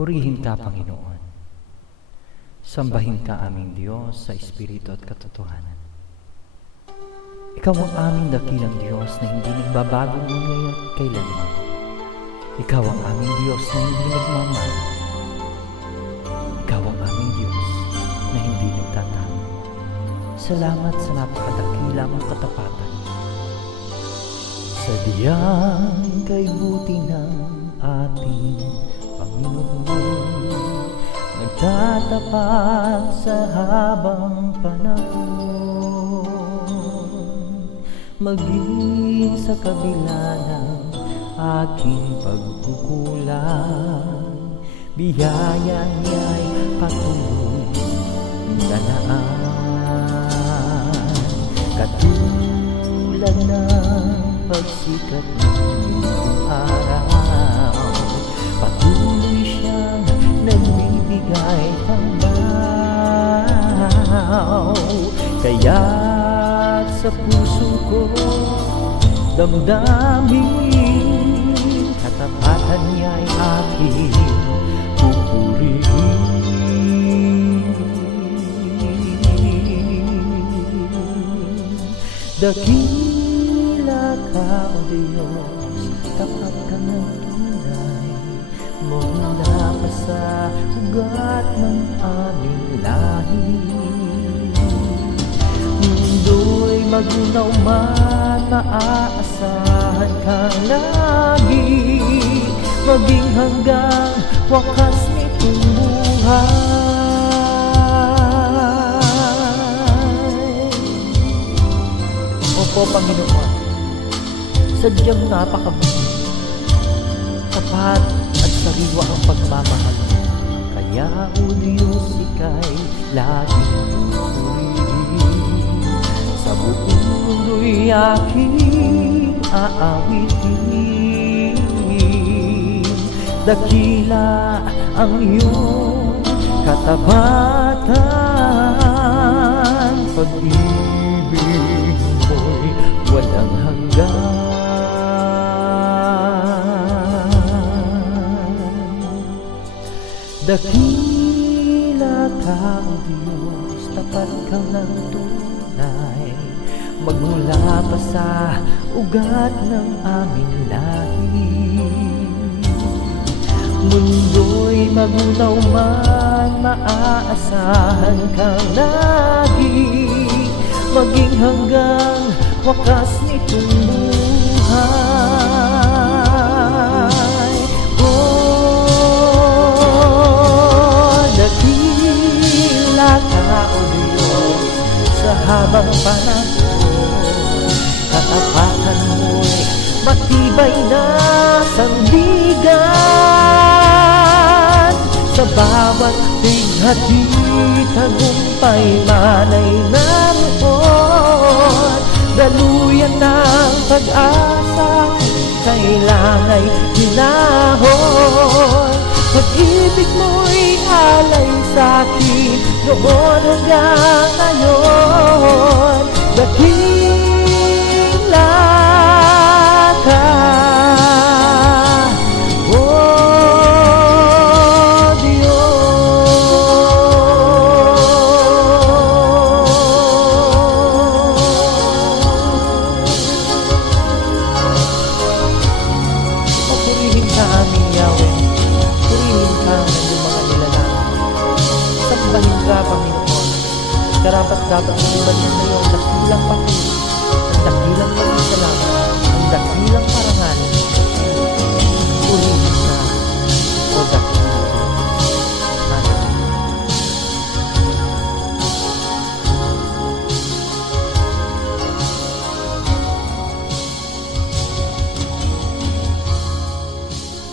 Purihin ka, Panginoon. Sambahin ka, aming Diyos, sa Espiritu at katotohanan. Ikaw ang aming dakilang Diyos na hindi nagbabago ngayon at kailanman. Ikaw ang aming Diyos na hindi nagmamahal. Ikaw ang aming Diyos na hindi nagtatago. Salamat sa napakadakila mong katapatan. Sa diyang kay buti ng ating Panginoon, nagtatapat sa habang panahon, maging sa kabila ng aking pagkukulang, biyaya niya'y patuloy na naan. Katulad ng pagsikat ng araw, patuloy siyang nagbibigay pangbaw. Kaya't sa puso ko damdamin, katapatan niya'y aking pupurihin. Dakila ka, O Diyos, tapat ka ng tunay, mula pa sa ugat ng aming lahi. Mundo'y magunaw man, maaasahan kang lagi, maging hanggang wakas nitong buhay. Opo, Panginoon, sadyang napakabuti, tapat at sariwa ang pagmamahal mo. Kaya, O Diyos, ika'y laging purihin. Sa buong mundo'y aking aawitin. Dakila ang iyong katapatan, pag-ibig mo'y walang hanggan. Dakila ka, O Diyos, tapat ka ng tunay, magmula pa sa ugat ng aming lahi. Mundo'y magunaw man, maaasahan kang lagi, maging hanggang wakas nitong buhay. Oh, dakila ka, O Diyos, sa habang panahon, katapatan mo'y matibay na sandigan. Sa bawat bighati, tagumpay manay naroon. Daluyan ng pag-asa, kailangan hinahon. Pag-ibig mo'y alay sa'kin, noon hanggang ngayon. Dakila ka, O Diyos. Purihin ka, aming Yahweh, purihin ka ng iyong mga nilalang. Sambahin ka, Panginoon, karapat-dapat ng iba niya sa iyo ang dakilang papuri, ang dakilang pagkasalamat, ang dakilang